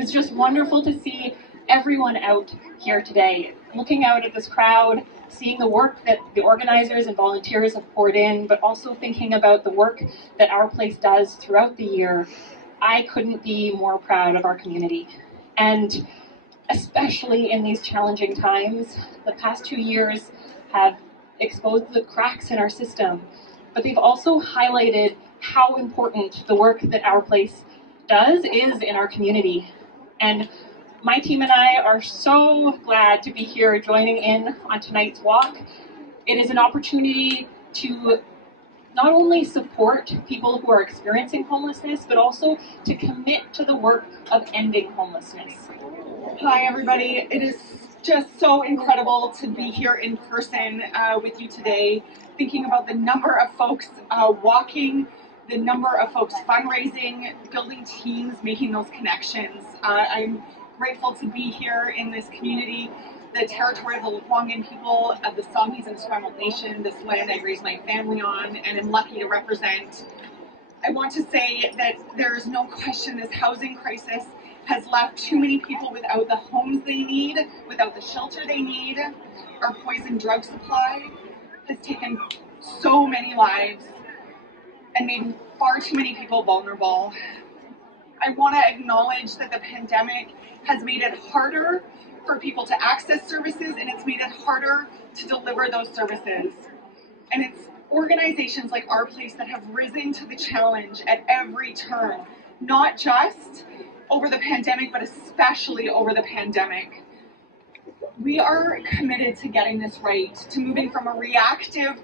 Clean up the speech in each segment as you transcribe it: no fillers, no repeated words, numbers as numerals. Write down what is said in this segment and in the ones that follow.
It's just wonderful to see everyone out here today, looking out at this crowd, seeing the work that the organizers and volunteers have poured in, but also thinking about the work that Our Place does throughout the year. I couldn't be more proud of our community. And especially in these challenging times, the past 2 years have exposed the cracks in our system, but they've also highlighted how important the work that Our Place does is in our community. And my team and I are so glad to be here joining in on tonight's walk. It is an opportunity to not only support people who are experiencing homelessness, but also to commit to the work of ending homelessness. Hi everybody, it is just so incredible to be here in person with you today, thinking about the number of folks walking, the number of folks fundraising, building teams, making those connections. I'm grateful to be here in this community, the territory of the Lekwungen people, of the Songhees and Esquimalt Nation, this land I raised my family on and am lucky to represent. I want to say that there is no question this housing crisis has left too many people without the homes they need, without the shelter they need. Our poison drug supply has taken so many lives and made far too many people vulnerable. I want to acknowledge that the pandemic has made it harder for people to access services, and it's made it harder to deliver those services. And it's organizations like Our Place that have risen to the challenge at every turn, not just over the pandemic, but especially over the pandemic. We are committed to getting this right, to moving from a reactive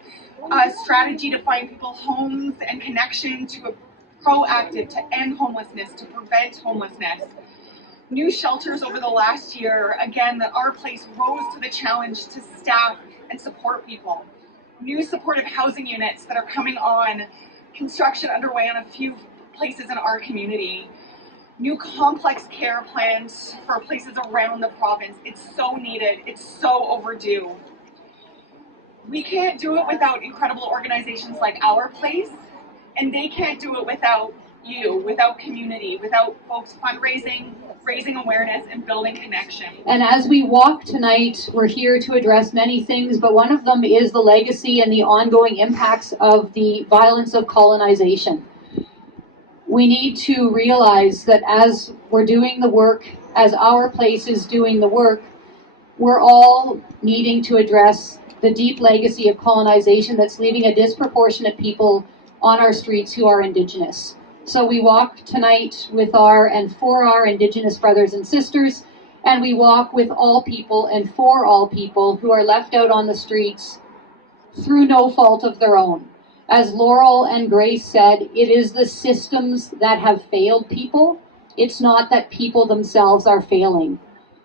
strategy to find people homes and connection to a proactive to end homelessness, to prevent homelessness. New shelters over the last year, again, that Our Place rose to the challenge to staff and support people. New supportive housing units that are coming on, construction underway on a few places in our community. New complex care plans for places around the province. It's so needed, it's so overdue. We can't do it without incredible organizations like Our Place, and they can't do it without you, without community, without folks fundraising, raising awareness, and building connection. And as we walk tonight, we're here to address many things, but one of them is the legacy and the ongoing impacts of the violence of colonization. We need to realize that as we're doing the work, as Our Place is doing the work, we're all needing to address the deep legacy of colonization that's leaving a disproportionate people on our streets who are Indigenous. So we walk tonight with our and for our Indigenous brothers and sisters, and we walk with all people and for all people who are left out on the streets through no fault of their own. As Laurel and Grace said, it is the systems that have failed people. It's not that people themselves are failing.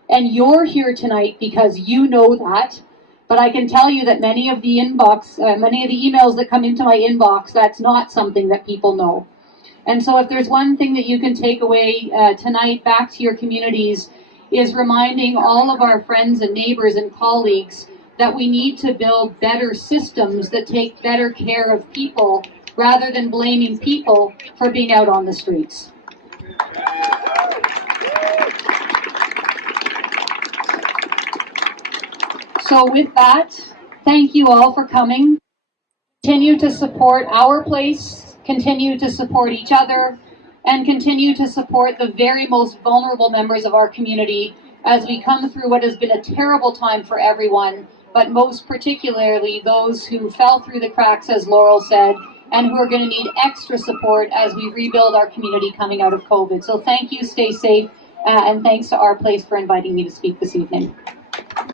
And you're here tonight because you know that, but I can tell you that many of the emails that come into my inbox, that's not something that people know. And so if there's one thing that you can take away tonight back to your communities is reminding all of our friends and neighbors and colleagues that we need to build better systems that take better care of people rather than blaming people for being out on the streets. So with that, thank you all for coming. Continue to support Our Place, continue to support each other, and continue to support the very most vulnerable members of our community as we come through what has been a terrible time for everyone, but most particularly those who fell through the cracks, as Laurel said, and who are going to need extra support as we rebuild our community coming out of COVID. So thank you, stay safe, and thanks to Our Place for inviting me to speak this evening.